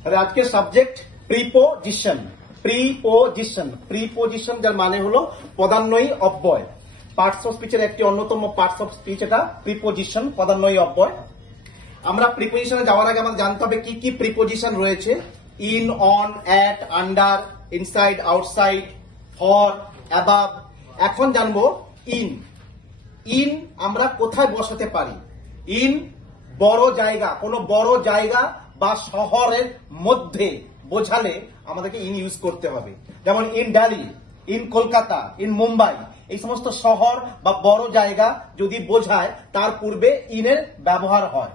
তাহলে আজকের subject preposition. Preposition preposition যার মানে হলো পদান্বয়ী অব্যয়। পার্টস অফ স্পিচের একটি অন্যতম পার্টস অফ স্পিচ এটা প্রিপোজিশন, পদান্বয়ী অব্যয়। আমরা প্রিপোজিশনে যাওয়ার আগে আমাদের জানতে হবে কি কি প্রিপোজিশন রয়েছে। In, on, at, under, inside, outside, for, above. এখন জানবো ইন। ইন আমরা কোথায় বসাতে পারি? ইন বড় জায়গা, কোন বড় জায়গা বা শহরের মধ্যে বোঝালে আমাদেরকে ইন ইউজ করতে হবে। যেমন in Delhi, in Kolkata, in Mumbai, এই সমস্ত শহর বা বড় জায়গা যদি বোঝায় তার পূর্বে ইনের ব্যবহার হয়।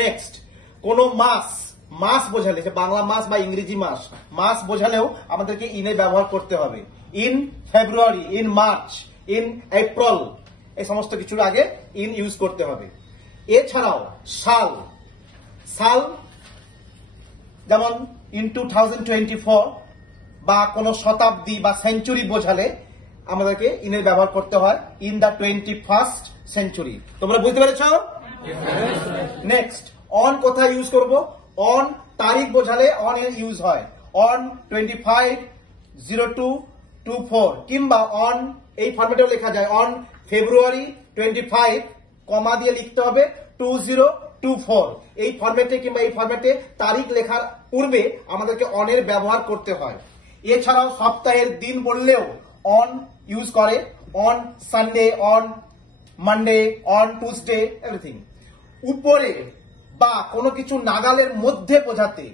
নেক্সট, কোন মাস, মাস বোঝালে, যে বাংলা মাস বা ইংরেজি মাস, মাস বোঝালেও আমাদেরকে ইনের ব্যবহার করতে হবে। In February, in March, in April, এই সমস্ত কিছুর আগে ইন ইউজ করতে হবে। এছাড়াও সাল, সাল যেমন ইন 2024 বা কোন শতাব্দী বা সেঞ্চুরি বোঝালে আমাদেরকে ইনের ব্যবহার করতে হয়। In the 21st century। তোমরা বুঝতে পেরেছ? নেক্সট, অন কোথায় ইউজ করব? অন তারিখ বোঝালে অন এর ইউজ হয়। অন 25/02/24 কিংবা অন এই ফরম্যাটেও লেখা যায়। অন ফেব্রুয়ারি 25 কমা দিয়ে লিখতে হবে 2024। এই ফরম্যাটে কিংবা এই ফরম্যাটে তারিখ লেখার পূর্বে আমাদেরকে অনের ব্যবহার করতে হয়। এছাড়াও সপ্তাহের দিন বললেও অন ইউজ করে। On Sunday, on Monday, on Tuesday, everything. উপরে বা কোনো কিছু নাগালের মধ্যে বোঝাতে,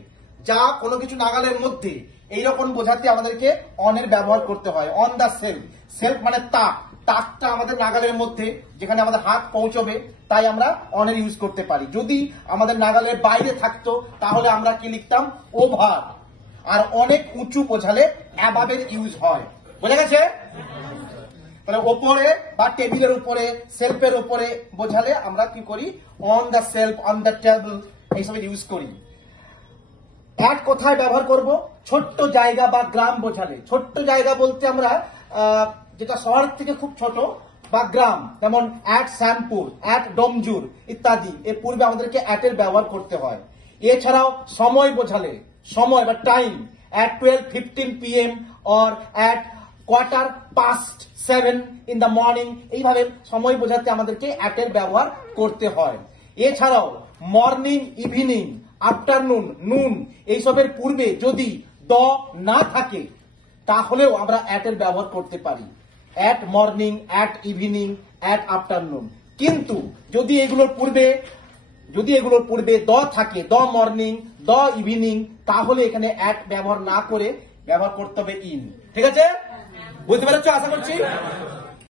যা কোনো কিছু নাগালের মধ্যে, এইরকম বোঝাতে আমাদেরকে অনের ব্যবহার করতে হয়। অন দা সেলফ, সেলফ মানে তাক, তাকটা আমাদের নাগালের মধ্যে, যেখানে আমাদের হাত পৌঁছবে, তাই আমরা অনের ইউজ করতে পারি। যদি আমাদের নাগালের বাইরে থাকতো তাহলে আমরা কি লিখতাম? ওভার। আর অনেক উঁচু বোঝালে অ্যাবাবের ইউজ হয়। বোঝা গেছে? তাহলে ওপরে বা টেবিলের উপরে, সেলফের উপরে বোঝালে আমরা কি করি? On the self, on the table, এইসবের ইউজ করি। অ্যাট কোথায় ব্যবহার করব? ছোট্ট জায়গা বা গ্রাম বোঝালে। ছোট্ট জায়গা বলতে আমরা যেটা শহর থেকে খুব ছোট, বা গ্রাম, যেমন অ্যাট শ্যামপুর, অ্যাট ডোমজুর ইত্যাদি, এর পূর্বে আমাদেরকে অ্যাটের ব্যবহার করতে হয়। এছাড়াও সময় বোঝালে, সময় বা time, at 12:15 PM or at 7:15 in the morning, এইভাবে সময় বোঝাতে আমাদেরকে অ্যাটের ব্যবহার করতে হয়। এছাড়াও মর্নিং, ইভিনিং, আফটারনুন, নুন, এইসবের পূর্বে যদি দ না থাকে তাহলেও আমরা অ্যাটের ব্যবহার করতে পারি। At morning, at evening, at afternoon. কিন্তু যদি এগুলোর পূর্বে দ থাকে, দ মর্নিং, দ ইভিনিং, তাহলে এখানে অ্যাট ব্যবহার না করে ব্যবহার করতে হবে ইন। ঠিক আছে? বুঝতে পেরেছ আশা করছি?